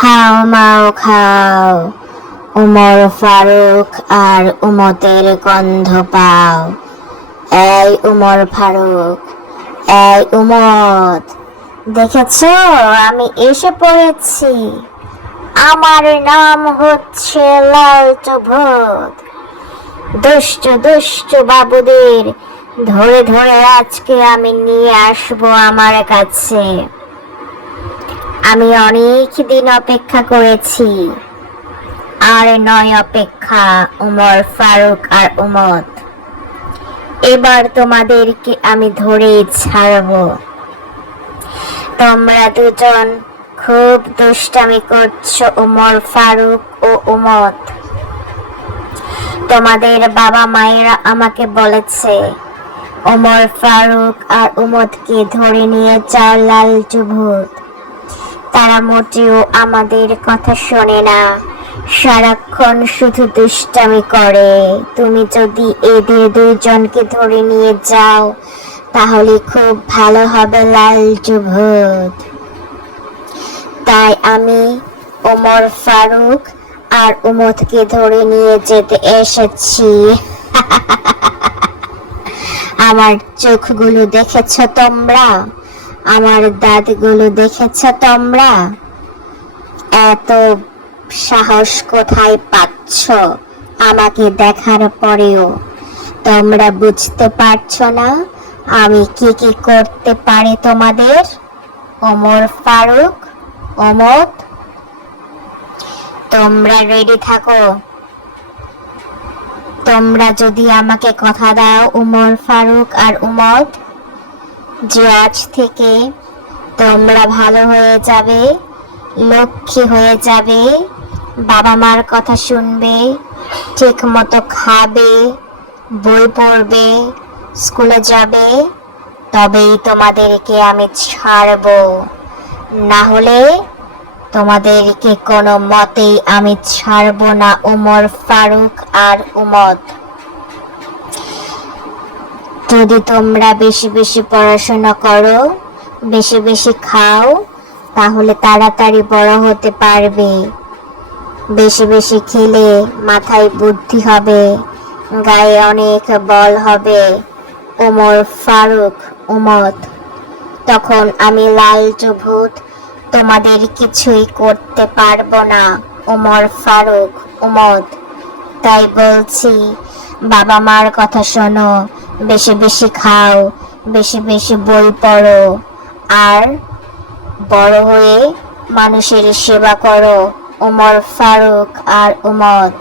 হাও মাও খাও। উমর ফারুক আর উমতের গন্ধ পাও। এই উমর ফারুক, এই উমত, দেখেছ? আমি এসে পড়েছি। আমার নাম হচ্ছে ভূত দুষ্ট দুষ্ট বাবুদের ধরে ধরে আজকে আমি নিয়ে আসব আমার কাছে। আমি অনেক দিন অপেক্ষা করেছি। আর নয় অপেক্ষা, উমর, ফারুক আর উমত এবার তোমাদেরকে আমি ধরেই ছাড়বো। তোমরা দুজন খুব দুষ্টামি করছ, উমর, ফারুক ও উমত তোমাদের বাবা মায়েরা আমাকে বলেছে ওমর ফারুক আর উমদকে ধরে নিয়ে চাও লাল ভূত তারা মোটেও আমাদের কথা শোনে না। সারাক্ষণ শুধু দুষ্টামি করে। তুমি যদি এদের দুইজনকে ধরে নিয়ে যাও, তাহলে খুব ভালো হবে লাল ভূত তাই আমি ওমর ফারুক আর উমদকে ধরে নিয়ে যেতে এসেছি। আমার চোখগুলো দেখেছ তোমরা? আমার দাঁতগুলো দেখেছ তোমরা? এত সাহস কোথায় পাচ্ছ আমাকে দেখার পরেও? তোমরা বুঝতে পারছ না আমি কি কি করতে পারি তোমাদের? ওমর ফারুক অমত তোমরা রেডি থাকো। তোমরা যদি আমাকে কথা দাও উমর ফারুক আর উমদ যে আজ থেকে তোমরা ভালো হয়ে যাবে, লক্ষ্মী হয়ে যাবে, বাবা মার কথা শুনবে ঠিক মতো খাবে, বই পড়বে, স্কুলে যাবে, তবেই তোমাদেরকে আমি ছাড়বো। না হলে তোমাদেরকে কোনো মতেই আমি ছাড়বো না উমর ফারুক আর উমদ যদি তোমরা বেশি বেশি পড়াশোনা করো, বেশি বেশি খাও, তাহলে তাড়াতাড়ি বড় হতে পারবে। বেশি বেশি খেলে মাথায় বুদ্ধি হবে, গায়ে অনেক বল হবে। উমর ফারুক উমদ তখন আমি লালচু ভূত তোমাদের কিছুই করতে পারব না উমর ফারুক উমদ তাই বলছি বাবা মার কথা শোনো বেশি বেশি খাও, বেশি বেশি বই পড়ো, আর বড় হয়ে মানুষের সেবা করো, উমর ফারুক আর উমদ